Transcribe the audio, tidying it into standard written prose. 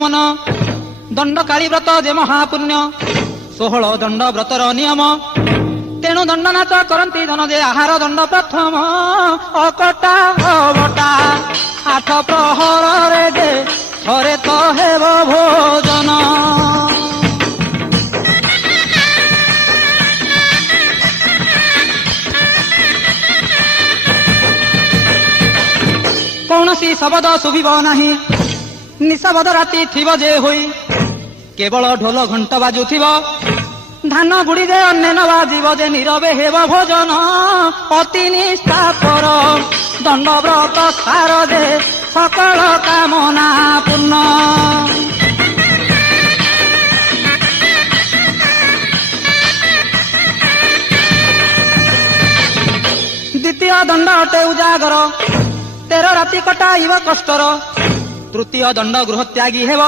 मन दंड काली व्रत जे महापुण्य 16 दंड व्रतर नियम तेणु दंड नाच करती धन जे आहार दंड प्रथम अकटा अबटा 8 प्रहर रे जे थरे तो हेब भोजन। कौनसी शब्द शुभिब नाही निशब्द राति थिब जे होई केवल ढोल घंट बाजुथिब धान गुड़ी जे अन्य न बाजिब जे नीरवे हेब भोजन अति निष्ठापर दंड व्रत सार जे सकल कामना पूर्ण। द्वितीय दंड अटे उजागर 13 राति कटाइब कष्टर। तृतीय दंड गृह त्यागी हेब।